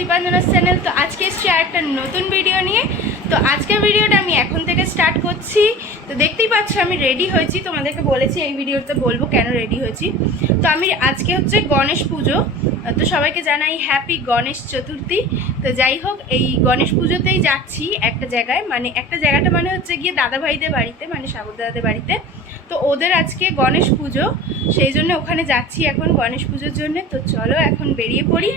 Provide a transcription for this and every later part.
দীপাঞ্জনাস channel. তো আজকে এসেছি আর একটা নতুন ভিডিও নিয়ে। তো আজকের ভিডিওটা আমি এখন থেকে স্টার্ট করছি। তো দেখতেই পাচ্ছ আমি রেডি হয়েছি, তোমাদেরকে বলেছি এই ভিডিওতে বলবো কেন রেডি হয়েছি। তো আমি আজকে হচ্ছে গণেশ পুজো, তো সবাইকে জানাই হ্যাপি গণেশ চতুর্থী। তো যাই হোক, এই গণেশ পুজোতেই যাচ্ছি একটা জায়গায়, মানে একটা জায়গাটা মানে হচ্ছে গিয়ে দাদাভাইদের বাড়িতে, মানে সাগর দাদাদের বাড়িতে। তো ওদের আজকে গণেশ পুজো, সেই জন্য ওখানে যাচ্ছি এখন গণেশ পুজোর জন্য। তো চলো এখন বেরিয়ে পড়ি।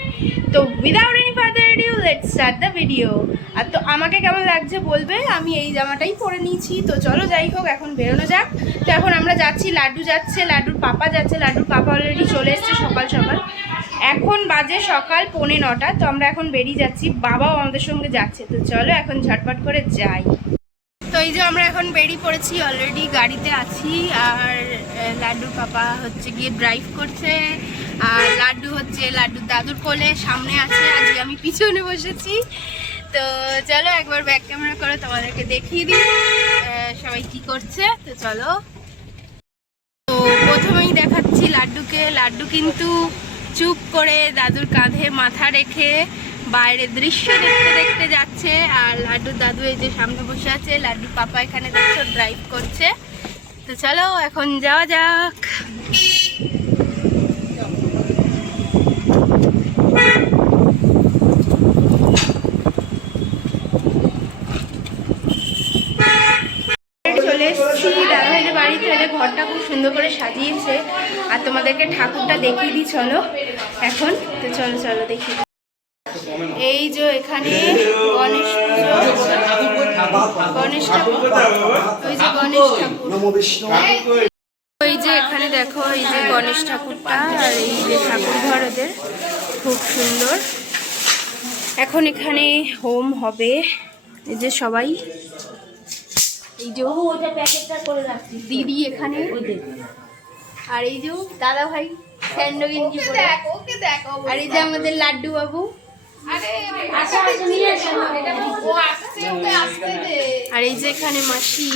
তো without any further adieu let's start the video. আর তো আমাকে কেমন লাগছে বলবে, আমি এই জামাটাই পরে নিয়েছি। তো চলো যাই হোক এখন বেরোনো যাক। তো এখন আমরা যাচ্ছি, লাড্ডু যাচ্ছে, লাড্ডুর পাপা যাচ্ছে। লাড্ডুর পাপা অলরেডি চলে এসছে সকাল সকাল, এখন বাজে সকাল 9:45। তো আমরা এখন বেরিয়ে যাচ্ছি, বাবাও আমাদের সঙ্গে যাচ্ছে। তো চলো এখন ঝটপট করে যাই। তো এই যে আমরা এখন বেরিয়ে পড়েছি, অলরেডি গাড়িতে আছি। আর লাড্ডুর পাপা হচ্ছে গিয়ে ড্রাইভ করছে, আর লাড্ডু হচ্ছে লাড্ডুর দাদুর কোলে সামনে আছে, আজকে আমি পিছনে বসেছি। তো চলো একবার ব্যাক ক্যামেরা করে তোমাদেরকে দেখিয়ে দিই সবাই কি করছে। তো চলো, তো প্রথমেই দেখাচ্ছি লাড্ডুকে। লাড্ডু কিন্তু চুপ করে দাদুর কাঁধে মাথা রেখে বাইরের দৃশ্য দেখতে দেখতে যাচ্ছে। আর লাড্ডুর দাদু এই যে সামনে বসে আছে, লাড্ডুর পাপা এখানে দেখছো ড্রাইভ করছে। তো চলো এখন যাওয়া যাক। চলে এসেছি দাদাভাইদের বাড়িতে। ঘরটা খুব সুন্দর করে সাজিয়েছে, আর তোমাদেরকে ঠাকুরটা দেখিয়ে দিই চলো এখন। তো চলো চলো দেখি। এই যে এখানে গণেশ পুজো, গণেশ ঠাকুর, ওই যে গণেশ ঠাকুর, ওই যে এখানে দেখো এই যে গণেশ ঠাকুরটা। আর এই যে ঠাকুর ঘর ওদের খুব সুন্দর। এখন এখানে হোম হবে, এই যে সবাই, এই যে দিদি এখানে, আর এই যে দাদা ভাই স্যান্ডো গেঞ্জি পরে, আর এই যে আমাদের লাড্ডু বাবু, আর এই যে এখানে মাসি।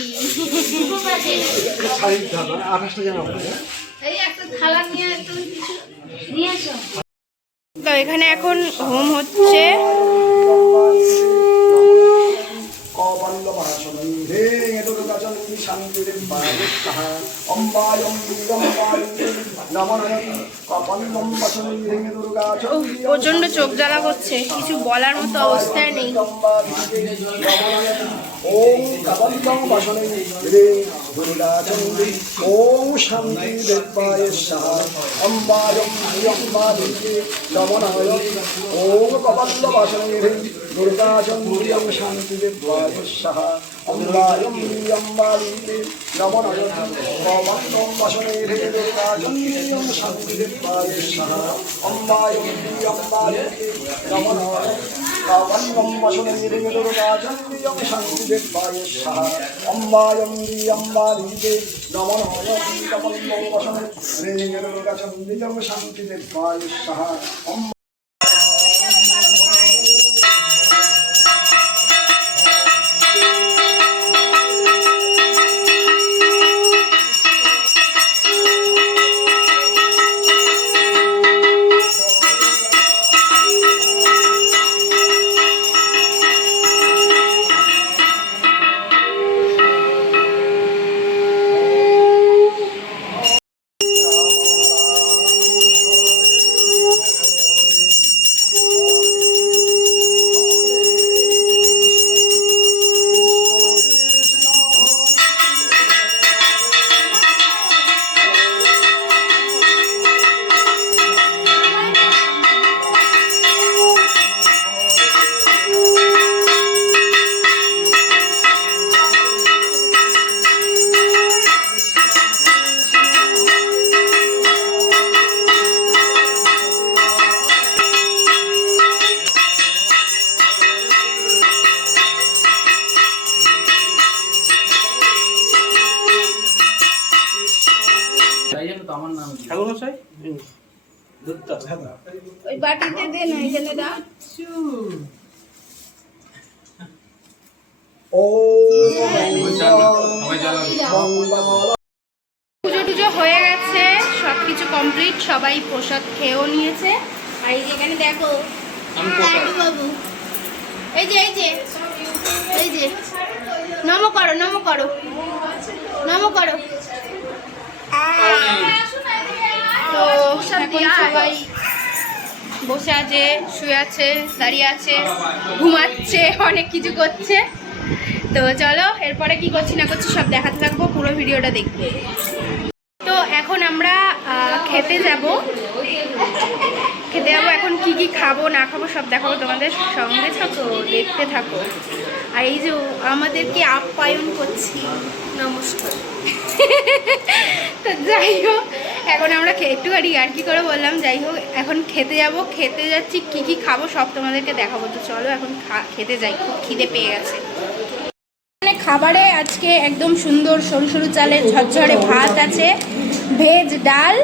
তো এখানে এখন হোম হচ্ছে। প্রচন্ড চোখ জ্বালা করছে, কিছু বলার মতো অবস্থায় নেই। ওম কবন্দং বসনে দুর্গাচন্দ্রী ওম শান্তি দেবায় স্বাহা অম্বায়ং অম্বাদিকে নমনায় ওম কবন্দ বসনে দুর্গাচন্দ্রী ওম শান্তি দেবায় স্বাহা অম্বায়ং অম্বাদিকে নমনায় কবন্দং বসনে দুর্গাচন্দ্রী ওম শান্তি দেবায় স্বাহা অম্বায়ং অম্বাদিকে নমনায় কবন্দং বসনে দুর্গাচন্দ্রী ওম শান্তি দেবায় স্বাহা অম্বায়ং অম্বাদিকে নমনায় কবন্দং বসনে দুর্গাচন্দ্রী ওম শান্তি দেবায় স্বাহা। ওই বাটিতে দে না, এখানে দাও। পুজো টুজো হয়ে গেছে, সবকিছু কমপ্লিট, সবাই প্রসাদ খেয়েও নিয়েছে। আর এই যেখানে দেখো বাবু এই যে এই যে নমো করো নমো করো নমো করো। তো এখন সবাই বসে আছে, শুয়ে আছে, দাঁড়িয়ে আছে, ঘুমাচ্ছে, অনেক কিছু করছে। তো চলো এরপরে কি করছি না করছি সব দেখাতে থাকবো, পুরো ভিডিওটা দেখবে। তো এখন আমরা খেতে যাব এখন কি কি খাবো না খাবো সব দেখাবো তোমাদের, সঙ্গে থাকো, দেখতে থাকো। আর এই যে আমাদেরকে আপ্যায়ন করছি, নমস্কার। তো যাই হোক এখন আমরা একটুখানি আর কি করে বললাম, যাই হোক এখন খেতে যাব, খেতে যাচ্ছি, কি কি খাবো সব তোমাদেরকে দেখাবো। তো চলো এখন খেতে যাই, খুব খিদে পেয়ে গেছে। খাবারে আজকে একদম সুন্দর সরু সরু চালের ঝরঝরে ভাত আছে, ভেজ ডাল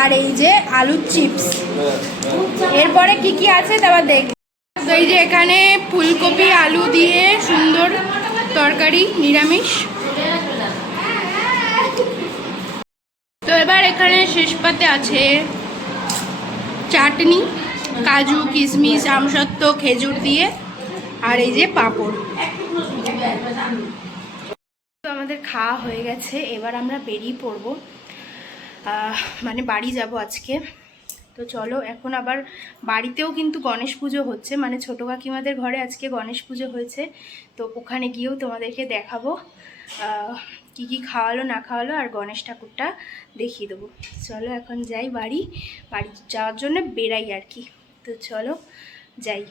আর এই যে আলুর চিপস। এরপরে কি কি আছে তারপর দেখ। তো এই যে এখানে ফুলকপি আলু দিয়ে সুন্দর তরকারি, নিরামিষ। তো এবার এখানে শেষ পাতে আছে চাটনি, কাজু কিশমিশ আমসত্ত্ব খেজুর দিয়ে, আর এই যে পাঁপড়। তো আমাদের খাওয়া হয়ে গেছে, এবার আমরা বেরিয়ে পড়বো, মানে বাড়ি যাব আজকে। তো চলো এখন আবার বাড়িতেও কিন্তু গণেশ পুজো হচ্ছে, মানে ছোটো কাকিমাদের ঘরে আজকে গণেশ পুজো হয়েছে। তো ওখানে গিয়েও তোমাদেরকে দেখাবো কি কি খাওয়ালো না খাওয়ালো, আর গণেশ ঠাকুরটা দেখিয়ে দেবো। চলো এখন যাই, বাড়ি যাওয়ার জন্য বেরাই আর কি। তো চলো যাই।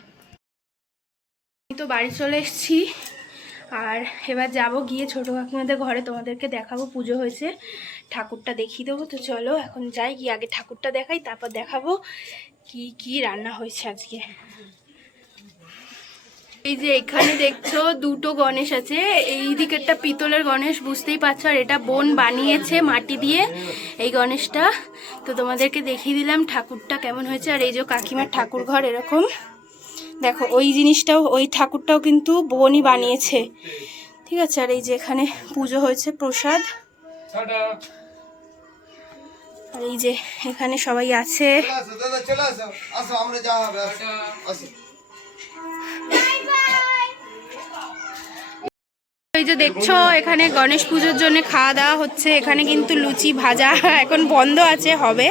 তো বাড়ি চলে এসেছি, আর এবার যাব গিয়ে ছোটো কাকিমাদের ঘরে, তোমাদেরকে দেখাবো, পুজো হয়েছে, ঠাকুরটা দেখিয়ে দেবো। তো চলো এখন যাই, গিয়ে আগে ঠাকুরটা দেখাই, তারপর দেখাবো কি কি রান্না হয়েছে আজকে। এই যে এখানে দেখছো দুটো গণেশ আছে, এই দিকেরটা পিতলের গণেশ, বুঝতেই পারছো, আর এটা বোন বানিয়েছে মাটি দিয়ে এই গণেশটা। তো তোমাদেরকে দেখিয়ে দিলাম ঠাকুরটা কেমন হয়েছে। আর এই যে কাকিমার ঠাকুর ঘর এরকম দেখো, ওই জিনিসটাও, ওই ঠাকুরটাও কিন্তু বোনই বানিয়েছে, ঠিক আছে। আর এই যে এখানে পুজো হয়েছে, প্রসাদ। আর এই যে এখানে সবাই আছে। এই যে দেখছো এখানে গণেশ পুজোর জন্য খাওয়া দাওয়া হচ্ছে। এখানে কিন্তু লুচি ভাজা এখন বন্ধ আছে, হবে।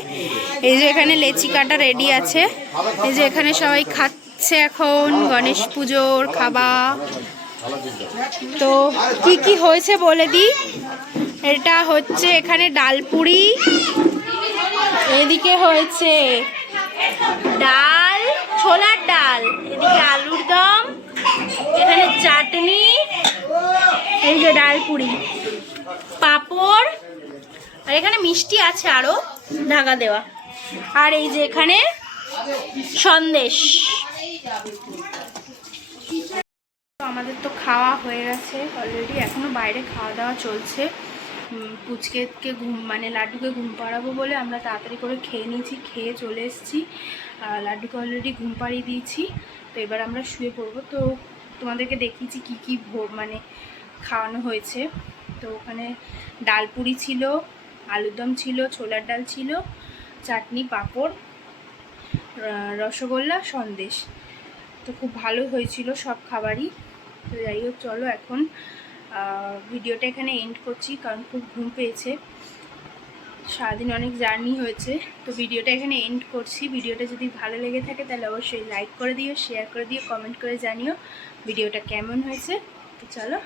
এই যে এখানে লেচি কাটা রেডি আছে। এই যে এখানে সবাই খাচ্ছে এখন গণেশ পুজোর খাবার। তো কি কি হয়েছে বলে দিই। এটা হচ্ছে এখানে ডালপুরি, এদিকে হয়েছে ডাল, ছোলার ডাল, এদিকে আলুর দম, এখানে চাটনি, এই যে ডালপুরি, পাঁপড়, আর এখানে মিষ্টি আছে আরো ঢাকা দেওয়া, আর এই যে এখানে সন্দেশ। আমাদের তো খাওয়া হয়ে গেছে অলরেডি, এখনো বাইরে খাওয়া দাওয়া চলছে। পুচকেকে মানে লাড্ডুকে ঘুম পাড়াবো বলে আমরা তাড়াতাড়ি করে খেয়ে নিয়েছি, খেয়ে চলে এসেছি। লাড্ডুকে অলরেডি ঘুম পাড়িয়ে দিয়েছি। তো এবার আমরা শুয়ে পড়বো। তো তোমাদেরকে দেখিয়েছি কি কি মানে খাওয়ানো হয়েছে। তো ওখানে ডালপুরি ছিল, আলুর দম ছিল, ছোলার ডাল ছিল, চাটনি, পাঁপড়, রসগোল্লা, সন্দেশ। তো খুব ভালো হয়েছিল সব খাবারই। তো যাই হোক চলো এখন ভিডিওটা এখানে এন্ড করছি, কারণ খুব ঘুম পেয়েছে, সারাদিন অনেক জার্নি হয়েছে। তো ভিডিওটা এখানে এন্ড করছি। ভিডিওটা যদি ভালো লেগে থাকে তাহলে অবশ্যই লাইক করে দিও, শেয়ার করে দিও, কমেন্ট করে জানিও ভিডিওটা কেমন হয়েছে। তো চলো।